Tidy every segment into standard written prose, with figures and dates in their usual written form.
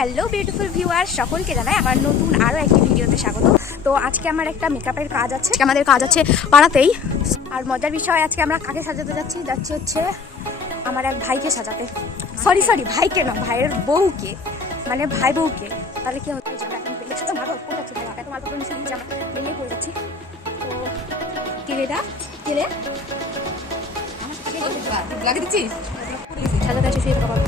Hello beautiful viewer, সকলকে জানাই আমার নতুন আরও একটি ভিডিওতে স্বাগত। তো আজকে আমার একটা মেকআপের কাজ আছে, আমাদের কাজ আছে পাড়াতেই। আর মজার বিষয়, আজকে আমরা কাকে সাজাতে যাচ্ছি হচ্ছে আমার এক ভাইকে সাজাতে। সরি ভাইকে না, ভাইয়ের বউকে, মানে ভাই বউকে। তাহলে কি হচ্ছে, এখন বেলেছে তো মারো পড়ে যাচ্ছে, এখন মারো করে নিচে আমরা বেরিয়ে পড়ে যাচ্ছি। তো কেলেটা কেলে লাগিয়ে দিচ্ছি সাজাতে আছে সেই খাবার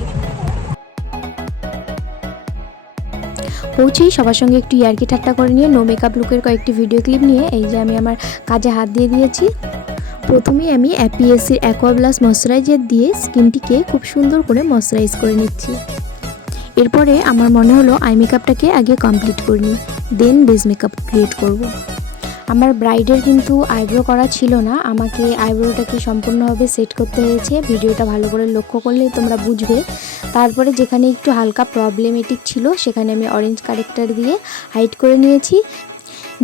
পৌঁছেই সবার সঙ্গে একটু ইয়ার্কি ঠাট্টা করে নিয়ে নো মেকআপ লুকের কয়েকটি ভিডিও ক্লিপ নিয়ে এই যে আমি আমার কাজে হাত দিয়ে দিয়েছি। প্রথমেই আমি অ্যাপিএসির অ্যাকোয়াব্লাস ময়শ্চারাইজার দিয়ে স্কিনটিকে খুব সুন্দর করে ময়শ্চারাইজ করে নিচ্ছি। এরপরে আমার মনে হলো আই মেকআপটাকে আগে কমপ্লিট করে নিই, দেন বেস মেকআপ ক্রিয়েট করব। আমার ব্রাইডের কিন্তু আইব্রো করা ছিল না, আমাকে আইব্রোটাকে সম্পূর্ণভাবে সেট করতে হয়েছে। ভিডিওটা ভালো করে লক্ষ্য করলে তোমরা বুঝবে। তারপরে যেখানে একটু হালকা প্রবলেমেটিক ছিল সেখানে আমি অরেঞ্জ কারেক্টার দিয়ে হাইড করে নিয়েছি।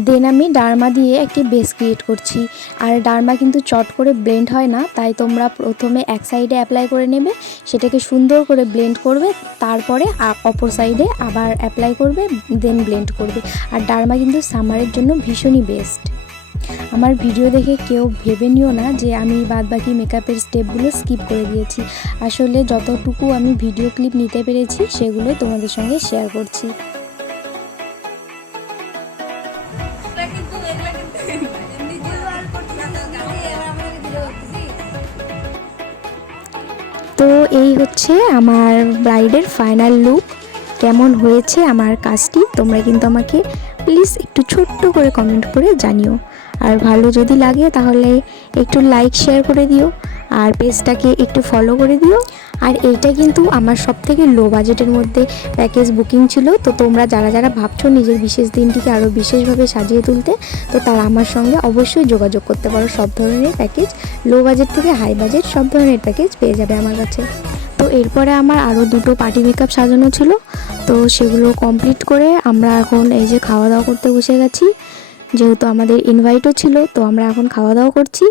দেন আমি ডার্মা দিয়ে একটি বেস ক্রিয়েট করছি। আর ডার্মা কিন্তু চট করে ব্লেন্ড হয় না, তাই তোমরা প্রথমে এক সাইডে অ্যাপ্লাই করে নেবে, সেটাকে সুন্দর করে ব্লেন্ড করবে, তারপরে অপর সাইডে আবার অ্যাপ্লাই করবে, দেন ব্লেন্ড করবে। আর ডার্মা কিন্তু সামারের জন্য ভীষণই বেস্ট। আমার ভিডিও দেখে কেউ ভেবে নিও না যে আমি বাদবাকি মেকআপের স্টেপগুলো স্কিপ করে দিয়েছি। আসলে যতটুকু আমি ভিডিও ক্লিপ নিতে পেরেছি সেগুলোই তোমাদের সঙ্গে শেয়ার করছি। তো এই হচ্ছে আমার ব্রাইডের ফাইনাল লুক। কেমন হয়েছে আমার কাজটি তোমরা কিন্তু আমাকে প্লিজ একটু ছোট্ট করে কমেন্ট করে জানিও। আর ভালো যদি লাগে তাহলে একটু লাইক শেয়ার করে দিও, আর পেজটাকে একটু ফলো করে দিও। আর এইটা কিন্তু আমার সবথেকে লো বাজেটের মধ্যে প্যাকেজ বুকিং ছিল। তো তোমরা যারা যারা ভাবছো নিজের বিশেষ দিনটিকে আরও বিশেষভাবে সাজিয়ে তুলতে, তো তারা আমার সঙ্গে অবশ্যই যোগাযোগ করতে পারো। সব ধরনের প্যাকেজ, লো বাজেট থেকে হাই বাজেট সব ধরনের প্যাকেজ পেয়ে যাবে আমার কাছে। তো এরপরে আমার আরও দুটো পার্টি মেকআপ সাজানো ছিল, তো সেগুলো কমপ্লিট করে আমরা এখন এই যে খাওয়া দাওয়া করতে বসে গেছি। যেহেতু আমাদের ইনভাইটও ছিল, তো আমরা এখন খাওয়া দাওয়া করছি।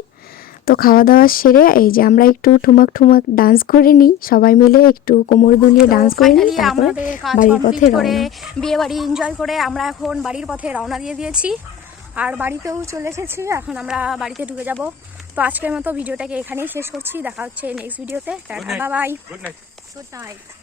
তো খাওয়া দাওয়া সেরে এই যে আমরা একটু ঠুমক ডান্স করে নিই, সবাই মিলে একটু কোমর দুলিয়ে ডান্স করে নিই, তারপর বাড়ির পথে রওনা। বিয়ে বাড়ি এনজয় করে আমরা এখন বাড়ির পথে রওনা দিয়ে দিয়েছি, আর বাড়িতেও চলে এসেছি। এখন আমরা বাড়িতে ঢুকে যাব। তো আজকের মতো ভিডিওটাকে এখানেই শেষ করছি, দেখা হচ্ছে নেক্সট ভিডিওতে। Tata, bye bye, good night.